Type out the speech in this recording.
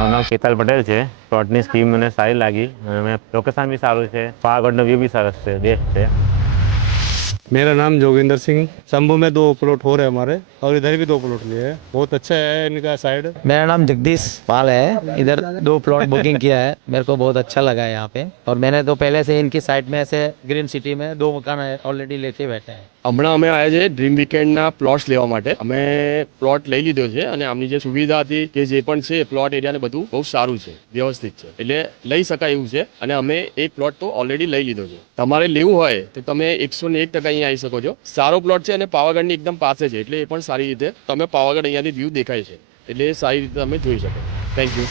મારું નામ કેતન પટેલ છે। પ્લોટની સ્કીમ મને સારી લાગી અને લોકેશન બી સારું છે, પાવાગઢનો વ્યૂ બી સરસ છે, બેસ્ટ છે। मेरा नाम जोगिंदर सिंह। शंभू में 2 प्लॉट हो रहे हैं हमारे, और इधर भी 2 प्लॉट लिए हैं। बहुत अच्छा है इनका साइड। मेरा नाम जगदीश पाल है। इधर 2 प्लॉट बुकिंग किया है, मेरे को बहुत अच्छा लगा है यहाँ पे। और मैंने तो पहले से इनकी साइड में ऐसे ग्रीन सिटी में 2 मकान ऑलरेडी लेके बैठे हैं। હમણાં અમે આવ્યા છે ડ્રીમ વીકેન્ડના પ્લોટ્સ લેવા માટે। અમે પ્લોટ લઈ લીધો છે અને આમની જે સુવિધા હતી કે જે પણ છે પ્લોટ એરિયાને બધું બહુ સારું છે, વ્યવસ્થિત છે, એટલે લઈ શકાય એવું છે। અને અમે એક પ્લોટ તો ઓલરેડી લઈ લીધો છે। તમારે લેવું હોય તો તમે 101% અહીંયા આવી શકો છો। સારો પ્લોટ છે અને પાવાગઢની એકદમ પાસે છે, એટલે એ પણ સારી રીતે તમે પાવાગઢ અહીંયાથી વ્યૂ દેખાય છે, એટલે એ સારી રીતે તમે જોઈ શકો। Thank you.